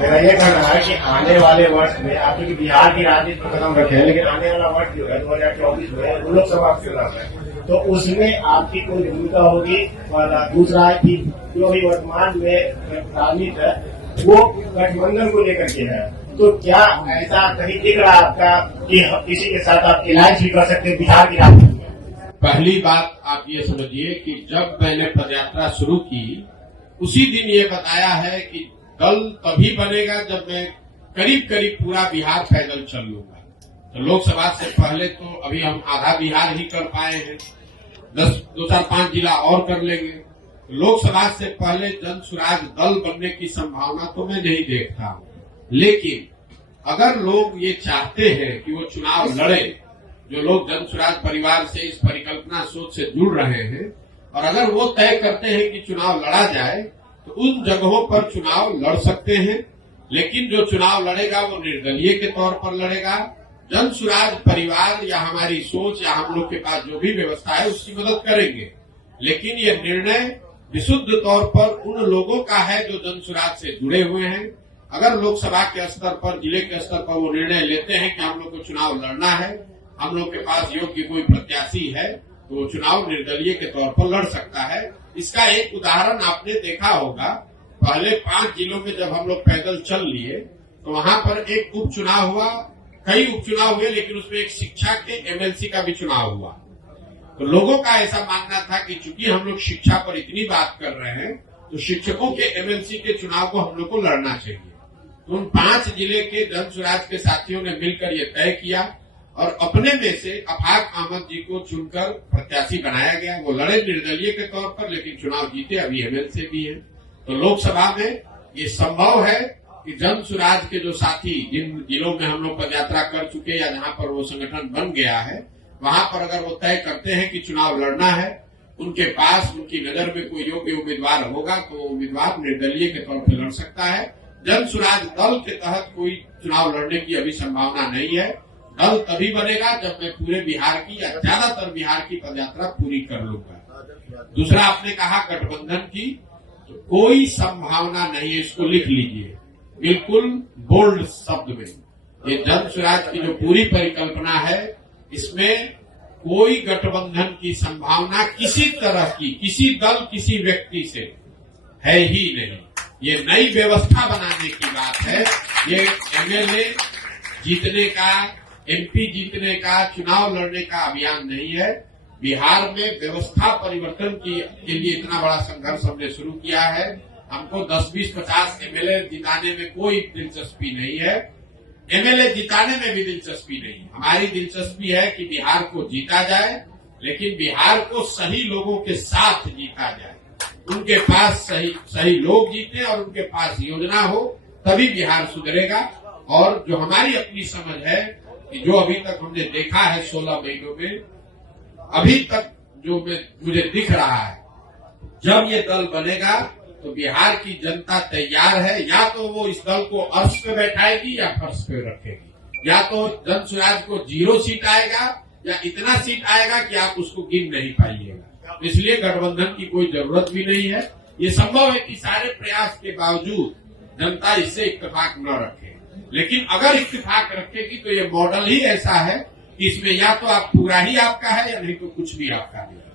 मेरा ये कहना है कि आने वाले वर्ष में आप क्योंकि बिहार की राजनीति पर कदम रखे हैं, लेकिन आने वाला वर्ष जो है 2024 में लोकसभा चुनाव है, तो उसमें आपकी कोई भूमिका होगी। और दूसरा है कि जो अभी वर्तमान में राजनीति है वो गठबंधन को लेकर के है, तो क्या ऐसा कहीं दिख रहा है आपका कि किसी के साथ आप इलाज भी कर सकते हैं बिहार की राजनीति में? पहली बात आप ये समझिए कि जब मैंने पदयात्रा शुरू की उसी दिन ये बताया है कि दल तभी बनेगा जब मैं करीब करीब पूरा बिहार पैदल चल लूंगा। तो लोकसभा से पहले तो अभी हम आधा बिहार ही कर पाए हैं, 2-4-5 जिला और कर लेंगे। लोकसभा से पहले जन सुराज दल बनने की संभावना तो मैं नहीं देखता हूं, लेकिन अगर लोग ये चाहते हैं कि वो चुनाव लड़े, जो लोग जन सुराज परिवार से इस परिकल्पना सोच से जुड़ रहे हैं, और अगर वो तय करते हैं कि चुनाव लड़ा जाए तो उन जगहों पर चुनाव लड़ सकते हैं। लेकिन जो चुनाव लड़ेगा वो निर्दलीय के तौर पर लड़ेगा। जन सुराज परिवार या हमारी सोच या हम लोग के पास जो भी व्यवस्था है उसकी मदद करेंगे, लेकिन ये निर्णय विशुद्ध तौर पर उन लोगों का है जो जन सुराज से जुड़े हुए हैं। अगर लोकसभा के स्तर पर, जिले के स्तर पर वो निर्णय लेते हैं कि हम लोग को चुनाव लड़ना है, हम लोग के पास योग्य कोई प्रत्याशी है, तो वो चुनाव निर्दलीय के तौर पर लड़ सकता है। इसका एक उदाहरण आपने देखा होगा, पहले 5 जिलों में जब हम लोग पैदल चल लिए तो वहां पर एक उपचुनाव हुआ, कई उपचुनाव हुए, लेकिन उसमें एक शिक्षा के एमएलसी का भी चुनाव हुआ। तो लोगों का ऐसा मानना था कि चूंकि हम लोग शिक्षा पर इतनी बात कर रहे हैं तो शिक्षकों के एमएलसी के चुनाव को हम लोग को लड़ना चाहिए। तो उन 5 जिले के जन सुराज के साथियों ने मिलकर ये तय किया और अपने में से अफाक अहमद जी को चुनकर प्रत्याशी बनाया गया। वो लड़े निर्दलीय के तौर पर, लेकिन चुनाव जीते, अभी एमएलसी भी है। तो लोकसभा में ये संभव है कि जन सुराज के जो साथी जिन जिलों में हम लोग पदयात्रा कर चुके या जहां पर वो संगठन बन गया है, वहां पर अगर वो तय करते हैं कि चुनाव लड़ना है, उनके पास उनकी नजर में कोई योग्य उम्मीदवार होगा तो उम्मीदवार निर्दलीय के तौर पर लड़ सकता है। जन सुराज दल के तहत कोई चुनाव लड़ने की अभी संभावना नहीं है। दल तभी बनेगा जब मैं पूरे बिहार की या ज्यादातर बिहार की पदयात्रा पूरी कर लूंगा। दूसरा आपने कहा गठबंधन की, तो कोई संभावना नहीं है, इसको लिख लीजिए बिल्कुल बोल्ड शब्द में। ये जन सुराज की जो पूरी परिकल्पना है, इसमें कोई गठबंधन की संभावना किसी तरह की, किसी दल किसी व्यक्ति से है ही नहीं। ये नई व्यवस्था बनाने की बात है। ये एमएलए जीतने का, एमपी जीतने का, चुनाव लड़ने का अभियान नहीं है। बिहार में व्यवस्था परिवर्तन के लिए इतना बड़ा संघर्ष हमने शुरू किया है। हमको 10, 20, 50 एमएलए जिताने में कोई दिलचस्पी नहीं है, एमएलए जिताने में भी दिलचस्पी नहीं है। हमारी दिलचस्पी है कि बिहार को जीता जाए, लेकिन बिहार को सही लोगों के साथ जीता जाए। उनके पास सही लोग जीते और उनके पास योजना हो, तभी बिहार सुधरेगा। और जो हमारी अपनी समझ है कि जो अभी तक हमने देखा है 16 महीनों में, अभी तक जो मुझे दिख रहा है, जब ये दल बनेगा तो बिहार की जनता तैयार है। या तो वो इस दल को अर्श पे बैठाएगी या फर्श पे रखेगी, या तो जन सुराज को 0 सीट आएगा या इतना सीट आएगा कि आप उसको गिन नहीं पाइएगा। इसलिए गठबंधन की कोई जरूरत भी नहीं है। ये संभव है कि सारे प्रयास के बावजूद जनता इससे इत्तेफाक न रखे, लेकिन अगर इत्तेफाक रखेगी तो ये मॉडल ही ऐसा है कि इसमें या तो आप पूरा ही आपका है या नहीं तो कुछ भी आपका नहीं है।